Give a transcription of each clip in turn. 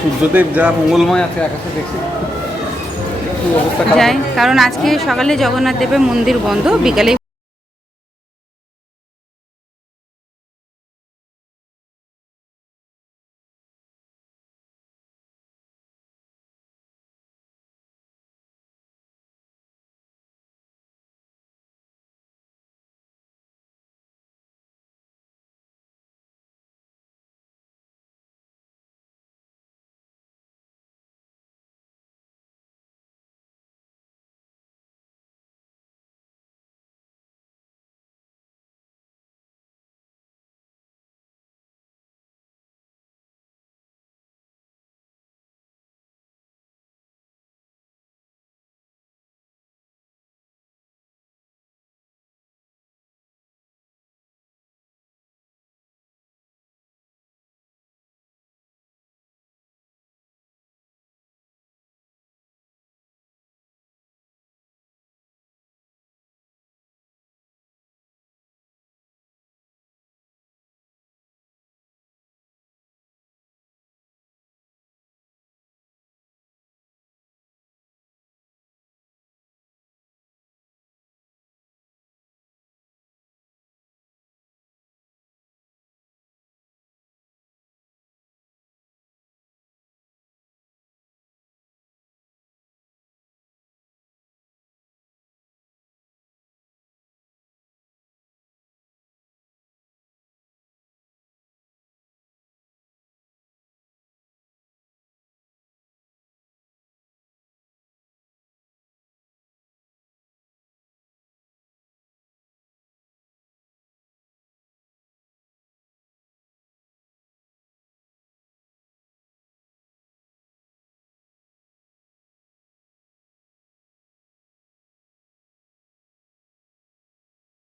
সূর্যদেব যা মঙ্গলময় আছে আকাশে দেখছি, একটু অবস্থা খারাপ। যাই, কারণ আজকে সকালে জগন্নাথ দেবের মন্দির বন্ধ, বিকালে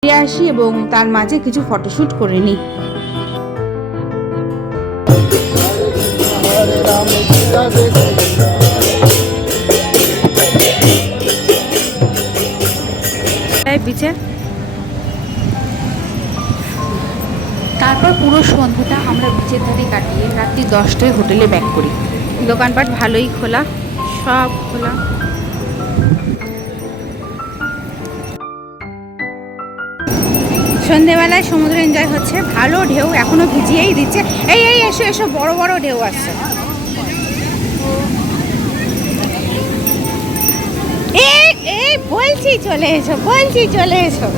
ফিরে আসি এবং তার মাঝে কিছু ফটোশ্যুট করে নিই। বিচে তারপর পুরো সন্ধ্যাটা আমরা বিচের ধারে কাটিয়ে রাত্রি 10টায় হোটেলে ব্যাক করি। দোকানপাট ভালোই খোলা, সব খোলা। সন্ধেবেলায় সমুদ্র এনজয় হচ্ছে, ভালো ঢেউ এখনো ভিজিয়েই দিচ্ছে। এই এই এসো এসো, বড় বড় ঢেউ আসছে। এই এই বলছি চলে এসো, বলছি চলে এসো,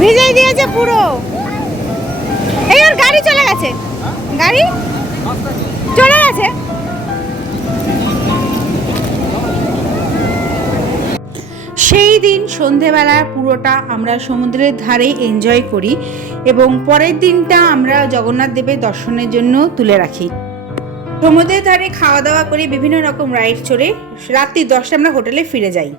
ভিজিয়ে দিয়েছে পুরো। এই ওর গাড়ি চলে গেছে, গাড়ি চলে গেছে। সেই দিন সন্ধেবেলা পুরোটা আমরা সমুদ্রের ধারে এনজয় করি এবং পরের দিনটা আমরা জগন্নাথ দেবের দর্শনের জন্য তুলে রাখি। সমুদ্রের ধারে খাওয়া দাওয়া করে বিভিন্ন রকম রাইড চড়ে রাত্রি 10টায় আমরা হোটেলে ফিরে যাই।